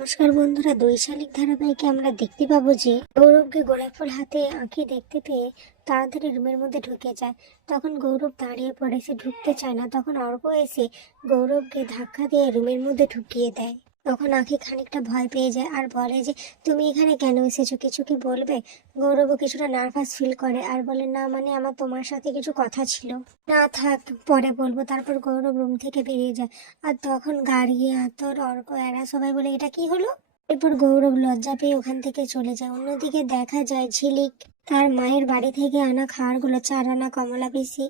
নমস্কার বন্ধুরা, 2 শালিক ধারাবাহিকে আমরা দেখতে পাবো যে গৌরবকে গোলাপ ফুল হাতে আঁকি দেখতে পেয়ে তাড়াতাড়ি রুমের মধ্যে ঢুকে যায়। তখন গৌরব দাঁড়িয়ে পড়ে, সে ঢুকতে চায় না। তখন অর্ক এসে গৌরবকে ধাক্কা দিয়ে রুমের মধ্যে ঢুকিয়ে দেয়। তখন আঁখি খানিকটা ভয় পেয়ে যায় আর বলে যে তুমি এখানে কেন এসেছো, কিছু কি বলবে? গৌরবও কিছুটা নার্ভাস ফিল করে আর বলে না, মানে আমার তোমার সাথে কিছু কথা ছিল। না থাক, পরে বলবো। তারপর গৌরব রুম থেকে বেরিয়ে যায়। আর তখন গাড়ি, আতর, অর্ক এরা সবাই বলে এটা কি হলো। এরপর গৌরব লজ্জা পেয়ে ওখান থেকে চলে যায়। অন্যদিকে দেখা যায় ঝিলিক তার মায়ের বাড়ি থেকে আনা খাবারগুলো 4 আনা কমলা পিসি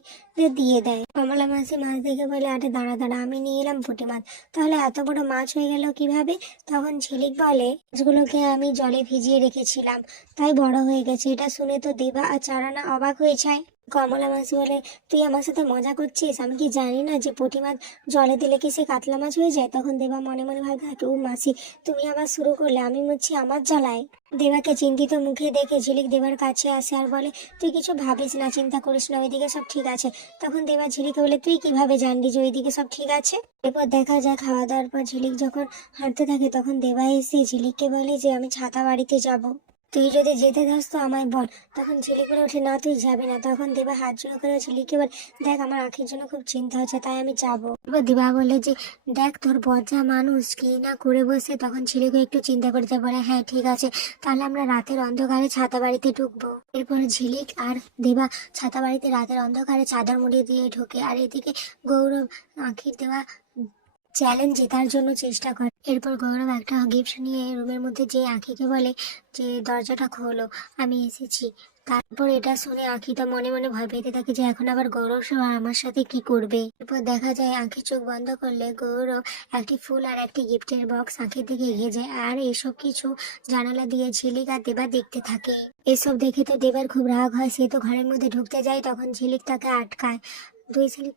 দিয়ে দেয়। কমলা মাসি মাছ দেখে বলে আরে দাঁড়া দাঁড়া, আমি নিয়ে এলাম পুঁটি মাছ, তাহলে এত বড় মাছ হয়ে গেল কিভাবে? তখন ঝিলিক বলে মাছগুলোকে আমি জলে ভিজিয়ে রেখেছিলাম, তাই বড় হয়ে গেছে। এটা শুনে তো দেবা আর 4 আনা অবাক হয়ে যায়। কমলা মাসি বলে তুই আমার সাথে মজা করছিস? আমি কি জানি না যে পুঁটি মাছ জলে দিলে কি সে কাতলা মাছ হয়ে যায়? তখন দেবা মনে মনে ভাবতে থাকে, ও মাসি তুমি আবার শুরু করলে, আমি মরছি আমার জ্বালায়। দেবাকে চিন্তিত মুখে দেখে ঝিলিক দেবার কাছে আসে আর বলে তুই কিছু ভাবিস না, চিন্তা করিস না, ওইদিকে সব ঠিক আছে। তখন দেবা ঝিলিককে বলে তুই কিভাবে জানলি যে ওইদিকে সব ঠিক আছে? এরপর দেখা যায় খাওয়া দাওয়ার পর ঝিলিক যখন হাঁটতে থাকে তখন দেবা এসে ঝিলিককে বলে যে আমি ছাতা বাড়িতে যাব, তুই যদি যেতে চাস তো আমায় বল। তখন ঝিলিক বলে ওঠে না, তুই যাবি না। তখন দেবা হাত জোড় করে ঝিলিককে বলে দেখ আমার আঁখির জন্য খুব চিন্তা হচ্ছে, তাই আমি যাবো। এবার দিবা বলে যে দেখ তোর বজ্জা মানুষ কি না করে বসে। তখন ঝিলিকও একটু চিন্তা করতে বলে হ্যাঁ ঠিক আছে, তাহলে আমরা রাতের অন্ধকারে ছাতা বাড়িতে ঢুকবো। এরপর ঝিলিক আর দেবা ছাতা বাড়িতে রাতের অন্ধকারে চাদর মুড়ি দিয়ে ঢোকে। আর এদিকে গৌরব আঁখির দেওয়া চ্যালেঞ্জ জেতার জন্য চেষ্টা করে। এরপর গৌরব একটা গিফট নিয়ে রুমের মধ্যে যে আঁখিকে বলে যে দরজাটা খোলো, আমি এসেছি। তারপর এটা শুনে আঁখি তো মনে মনে ভয় পেতে থাকে যে এখন আবার গৌরব সব আমার সাথে কি করবে। এরপর দেখা যায় আঁখি চোখ বন্ধ করলে গৌরব একটি ফুল আর একটি গিফটের বক্স আঁখির দিকে এগিয়ে যায়। আর এসব কিছু জানালা দিয়ে ঝিলিক আর দেবা দেখতে থাকে। এসব দেখে তো দেবার খুব রাগ হয়, সে তো ঘরের মধ্যে ঢুকতে যায়। তখন ঝিলিক তাকে আটকায়। 2 শালিক